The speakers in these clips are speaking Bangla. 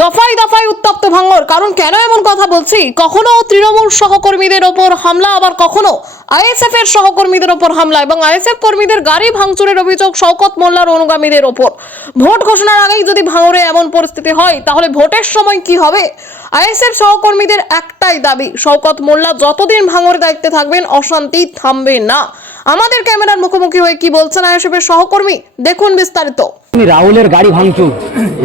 দফায় দফায় উত্তপ্ত ভাঙড়। কারণ কেন এমন কথা বলছি, কখনো তৃণমূল সহকর্মীদের ওপর হামলা, আবার কখনো আইএসএফ এর সহকর্মীদের ওপর হামলা এবং আইএসএফ কর্মীদের গাড়ি ভাঙচুরের অভিযোগ শওকত মোল্লার অনুগামীদের ওপর। ভোট ঘোষণার আগেই যদি ভাঙড়ে এমন পরিস্থিতি হয়, তাহলে ভোটের সময় কি হবে? আইএসএফ সহকর্মীদের একটাই দাবি, শওকত মোল্লা যতদিন ভাঙড়ে দায়িত্বে থাকবেন অশান্তি থামবে না। আমাদের ক্যামেরার মুখোমুখি হয়ে কি বলছেন আইএসএফ এর সহকর্মী, দেখুন বিস্তারিত। রাহুলের গাড়ি ভাঙচুর,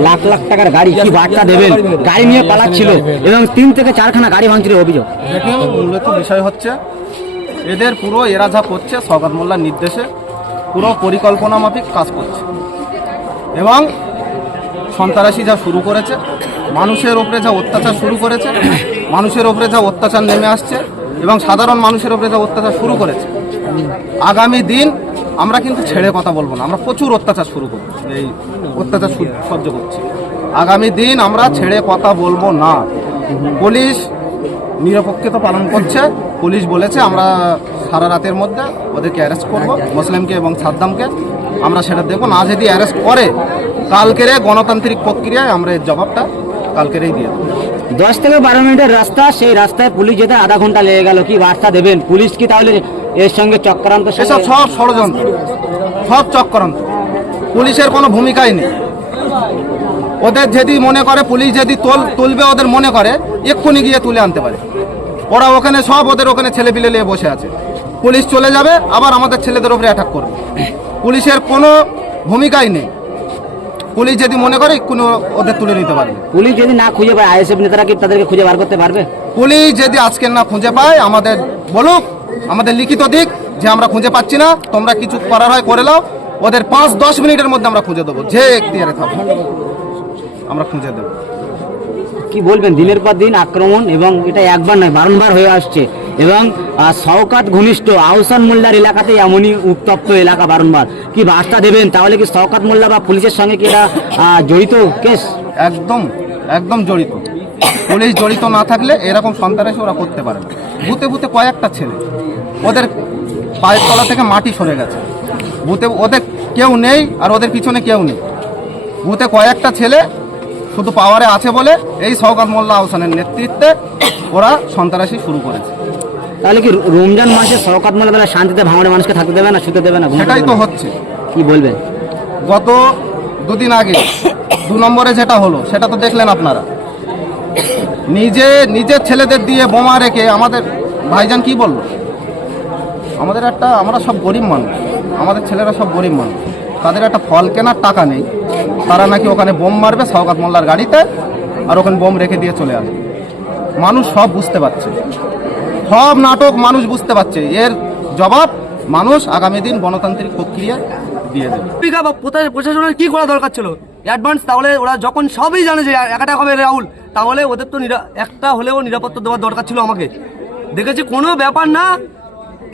লাখ লাখ টাকার গাড়ি, কি বার্তা দেবেন? গাড়ি নিয়ে পালাচ্ছিল এবং 3 থেকে 4খানা গাড়ি ভাঙচুরের অভিযোগ। দেখুন, মূলত বিষয় হচ্ছে এদের পুরো এরা যা করছে শওকত মোল্লার নির্দেশে পুরো পরিকল্পনা মাফিক কাজ করছে এবং সন্ত্রাসী যা শুরু করেছে, মানুষের উপরে যা অত্যাচার শুরু করেছে, মানুষের উপরে যা অত্যাচার নেমে আসছে এবং সাধারণ মানুষের উপরে যা অত্যাচার শুরু করেছে, আগামী দিন আমরা কিন্তু ছেড়ে কথা বলবো না। আমরা প্রচুর অত্যাচার শুরু করব, এই অত্যাচার সহ্য করছি। আগামী দিন আমরা ছেড়ে কথা বলবো না। পুলিশ নিরপেক্ষতা পালন করছে। পুলিশ বলেছে আমরা সারা রাতের মধ্যে ওদেরকে অ্যারেস্ট করবো, মুসলিমকে এবং সাদ্দামকে। আমরা সেটা দেখবো না। যদি অ্যারেস্ট করে, কালকের গণতান্ত্রিক প্রক্রিয়ায় আমরা এর জবাবটা কালকেরই দিয়ে দেবো। 10 থেকে 12 মিনিটের রাস্তা, সেই রাস্তায় পুলিশ যেতে আধা ঘন্টা লেগে গেল। কি বার্তা দেবেন? পুলিশ কি তাহলে এর সঙ্গে চক্রান্ত? এসব সব ষড়যন্ত্র, সব চক্রান্ত। পুলিশের কোনো ভূমিকাই নেই। ওদের যদি মনে করে, পুলিশ যদি তুলবে ওদের মনে করে, এক্ষুনি গিয়ে তুলে আনতে পারে। ওরা ওখানে সব ওদের ওখানে ছেলেপিলে নিয়ে বসে আছে। পুলিশ চলে যাবে, আবার আমাদের ছেলেদের উপরে অ্যাটাক করবে। পুলিশের কোনো ভূমিকাই নেই। পুলিশ যদি মনে করে এক্ষুনি ওদের তুলে নিতে পারবে। পুলিশ যদি না খুঁজে পায়, আইএসএফ নেতারা কি তাদেরকে খুঁজে বার করতে পারবে? পুলিশ যদি আজকে না খুঁজে পায়, আমাদের বলুক, আমাদের লিখিত দিক যে আমরা খুঁজে পাচ্ছি না, তোমরা কিছু করার হয় করে নাও। ওদের 5-10 মিনিটের মধ্যে আমরা খুঁজে দেবো। যে এখতিয়ারে থাকবে আমরা খুঁজে দেবো। কি বলবেন? দিনের পর দিন আক্রমণ, এবং এটা একবার নয়, বারংবার হয়ে আসছে। এবং শওকত ঘনিষ্ঠ আহসান মোল্লার এলাকাতে এমনই উত্তপ্ত এলাকা বারংবার। কি বার্তা দেবেন? তাহলে কি শওকত মোল্লা বা পুলিশের সঙ্গে কি এটা জড়িত কেস? একদম একদম জড়িত। পুলিশ জড়িত না থাকলে এরকম সন্ত্রাসী ওরা করতে পারে না। বুথে বুথে কয়েকটা ছেলে, ওদের পায়ের তলা থেকে মাটি সরে গেছে। বুথে ওদের কেউ নেই, আর ওদের পিছনে কেউ নেই। বুথে কয়েকটা ছেলে শুধু পাওয়ারে আছে বলে এই শওকত মোল্লা আহসানের নেতৃত্বে ওরা সন্ত্রাসী শুরু করেছে। তাহলে কি রমজান মাসে শওকত মোল্লা তাহলে শান্তিতে ভাঙড়ে মানুষকে থাকতে দেবে না, শুতে দেবে না? সেটাই তো হচ্ছে। কি বলবেন? গত 2 দিন আগে 2 নম্বরে যেটা হলো সেটা তো দেখলেন আপনারা। নিজের ছেলেদের দিয়ে বোমা রেখে আমাদের ভাইজান কি বললো, আমরা সব গরিব মানুষ, আমাদের ছেলেরা সব গরিব মানুষ, তাদের একটা ফল কেনার টাকা নেই। তারা নাকি ওখানে বোম মারবে শওকত মোল্লার গাড়িতে, আর ওখানে বোম রেখে দিয়ে চলে আসবে। মানুষ সব বুঝতে পারছে, সব নাটক মানুষ বুঝতে পারছে। এর জবাব মানুষ আগামী দিন গণতান্ত্রিক প্রক্রিয়ায় দিয়ে দেবে। প্রশাসনের কি করা দরকার ছিল অ্যাডভান্স? তাহলে ওরা যখন সবই জানে যে একাটা হবে রাহুল, তাহলে ওদের তো একটা হলেও নিরাপত্তা দেওয়ার দরকার ছিল। আমাকে দেখেছি কোনো ব্যাপার না,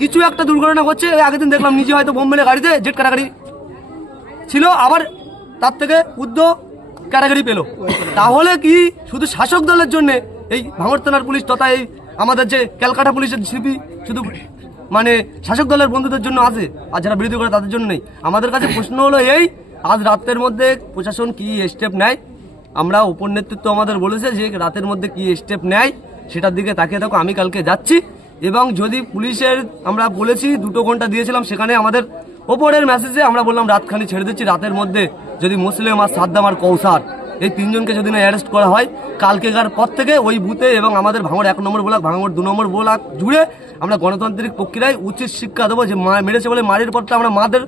কিছু একটা দুর্ঘটনা হচ্ছে। আগের দিন দেখলাম নিজে হয়তো বোম মেরে গাড়িতে জেট ক্যাটাগরি ছিল, আবার তার থেকে উদ্ধ ক্যাটাগরি পেল। তাহলে কি শুধু শাসক দলের জন্য এই ভাঙড় থানার পুলিশ তথা এই আমাদের যে ক্যালকাটা পুলিশের সিপি শুধু মানে শাসক দলের বন্ধুদের জন্য আছে, আর যারা বিরোধী করে তাদের জন্য নেই? আমাদের কাছে প্রশ্ন হলো এই, আজ রাতের মধ্যে প্রশাসন কি স্টেপ নেয়? আমরা উপর নেতৃত্ব আমাদের বলেছে যে রাতের মধ্যে কি স্টেপ নেয় সেটার দিকে তাকিয়ে থাকো। আমি কালকে যাচ্ছি, এবং যদি পুলিশের আমরা বলেছি 2 ঘন্টা দিয়েছিলাম, সেখানে আমাদের ওপরের মেসেজে আমরা বললাম রাতখানি ছেড়ে দিচ্ছি। রাতের মধ্যে যদি মুসলিম আর সাদ্দাম আর কৌসার এই 3 জনকে যদি না অ্যারেস্ট করা হয়, কালকেকার পর থেকে ওই বুথে এবং আমাদের ভাঙড় 1 নম্বর ব্লক, ভাঙড় 2 নম্বর ব্লক জুড়ে আমরা গণতান্ত্রিক প্রক্রিয়ায় উচিত শিক্ষা দেবো। যে মেরেছে বলে মারির পরটা আমরা মাদের